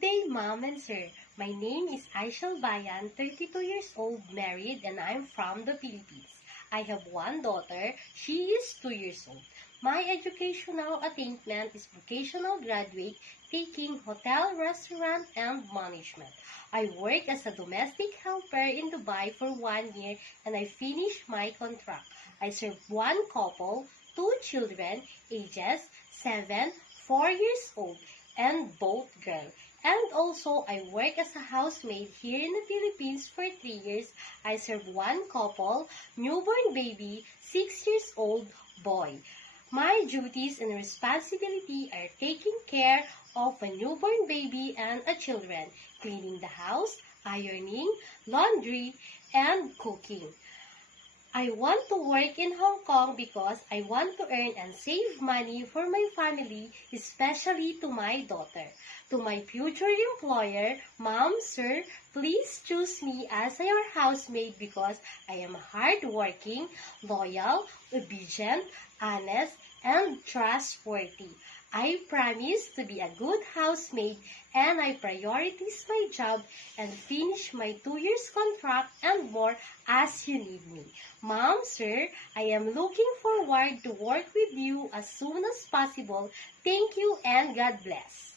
day, Mom and Sir. My name is Aishal Bayan, 32 years old, married, and I'm from the Philippines. I have one daughter. She is 2 years old. My educational attainment is vocational graduate taking hotel, restaurant, and management. I work as a domestic helper in Dubai for 1 year and I finished my contract. I serve one couple, two children, ages 7, 4 years old, and both girl. And also, I work as a housemaid here in the Philippines for 3 years. I serve one couple, newborn baby, 6 years old boy. My duties and responsibility are taking care of a newborn baby and a children, cleaning the house, ironing, laundry, and cooking. I want to work in Hong Kong because I want to earn and save money for my family, especially to my daughter. To my future employer, Mom, Sir, please choose me as your housemaid because I am hardworking, loyal, obedient, honest, and trustworthy. I promise to be a good housemaid and I prioritize my job and finish my 2 years contract and more as you need me. Mom, Sir, I am looking forward to work with you as soon as possible. Thank you and God bless.